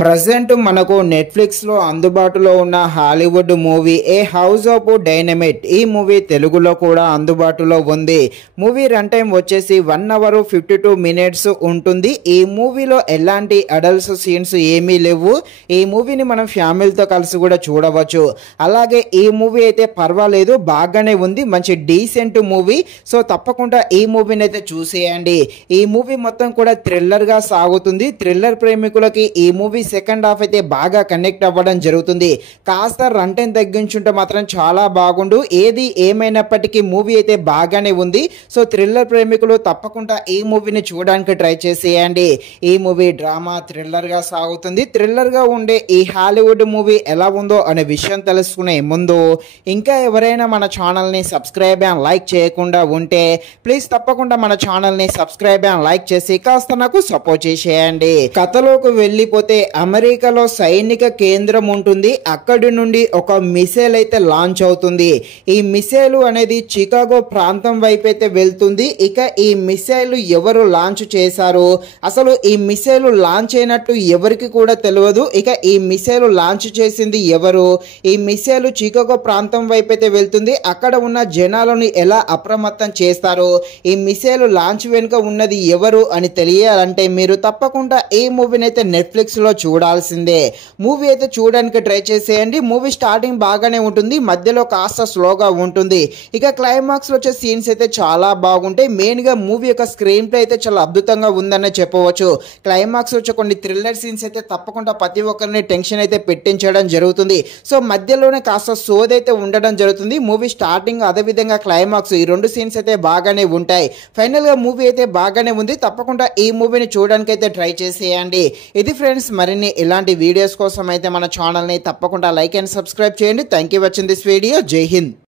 Present మనకు Netflix లో అందుబాటులో ఉన్న Hollywood movie A house of dynamite ఈ మూవీ తెలుగులో కూడా అందుబాటులో ఉంది. మూవీ రన్ టైం వచ్చేసి 1 hour 52 minutes ఉంటుంది. ఈ మూవీలో ఎలాంటి అడల్ట్స్ సీన్స్ ఏమీ లేవు. ఈ మూవీని మనం ఫ్యామిలీతో కలిసి కూడా చూడవచ్చు. అలాగే ఈ మూవీ అయితే పర్వాలేదు, బాగానే ఉంది, మంచి డీసెంట్ మూవీ. సో తప్పకుండా ఈ మూవీని అయితే చూసేయండి. ఈ మూవీ మొత్తం కూడా థ్రిల్లర్ గా సాగుతుంది. థ్రిల్లర్ ప్రేమికులకి ఈ మూవీ సెకండ్ హాఫ్ అయితే బాగా కనెక్ట్ అవ్వడం జరుగుతుంది. కాస్త రన్ టైం తగ్గించుంటే మాత్రం చాలా బాగుండు. ఏది ఏమైనప్పటికీ మూవీ అయితే బాగానే ఉంది. సో థ్రిల్లర్ ప్రేమికులు తప్పకుండా ఈ మూవీని చూడడానికి ట్రై చేసేయండి. ఈ మూవీ డ్రామా థ్రిల్లర్ గా సాగుతుంది. థ్రిల్లర్ గా ఉండే ఈ హాలీవుడ్ మూవీ ఎలా ఉందో అనే విషయం తెలుసుకునే ముందు ఇంకా ఎవరైనా మన ఛానల్ ని సబ్స్క్రైబ్ అండ్ లైక్ చేయకుండా ఉంటే ప్లీజ్ తప్పకుండా మన ఛానల్ ని సబ్స్క్రైబ్ అండ్ లైక్ చేసి కాస్త నాకు సపోర్ట్ చేసేయండి. కథలోకి వెళ్ళిపోతే అమెరికాలో సైనిక కేంద్రం ఉంటుంది. అక్కడి నుండి ఒక మిసైల్ అయితే లాంచ్ అవుతుంది. ఈ మిసైల్ అనేది చికాగో ప్రాంతం వైపు అయితే వెళ్తుంది. ఇక ఈ మిసైల్ ఎవరు లాంచ్ చేశారు, అసలు ఈ మిసైల్ లాంచ్ అయినట్టు ఎవరికి కూడా తెలియదు. ఇక ఈ మిసైల్ లాంచ్ చేసింది ఎవరు, ఈ మిసైల్ చికాగో ప్రాంతం వైపు అయితే వెళ్తుంది. అక్కడ ఉన్న జనాలను ఎలా అప్రమత్తం చేస్తారు, ఈ మిసైల్ లాంచ్ వెనుక ఉన్నది ఎవరు అని తెలియాలంటే మీరు తప్పకుండా ఈ మూవీని అయితే నెట్ఫ్లిక్స్ లో చూడాల్సిందే. మూవీ అయితే చూడడానికి ట్రై చేసేయండి. మూవీ స్టార్టింగ్ బాగానే ఉంటుంది, మధ్యలో కాస్త స్లోగా ఉంటుంది. ఇక క్లైమాక్స్ లో వచ్చే సీన్స్ అయితే చాలా బాగుంటాయి. మెయిన్ గా మూవీ యొక్క స్క్రీన్ ప్లే అయితే చాలా అద్భుతంగా ఉందనే చెప్పవచ్చు. క్లైమాక్స్ వచ్చే కొన్ని థ్రిల్లర్ సీన్స్ అయితే తప్పకుండా ప్రతి ఒక్కరిని టెన్షన్ అయితే పెట్టించడం జరుగుతుంది. సో మధ్యలోనే కాస్త సోది అయితే ఉండడం జరుగుతుంది. మూవీ స్టార్టింగ్ అదే విధంగా క్లైమాక్స్ ఈ రెండు సీన్స్ అయితే బాగానే ఉంటాయి. ఫైనల్ గా మూవీ అయితే బాగానే ఉంది. తప్పకుండా ఈ మూవీని చూడడానికి అయితే ట్రై చేసేయండి. ఇది ఫ్రెండ్స్, మరిన్ని ఇలాంటి వీడియోస్ కోసం అయితే మన ఛానల్ని తప్పకుండా లైక్ అండ్ సబ్స్క్రైబ్ చేయండి. Thank you watching this video. జై హింద్.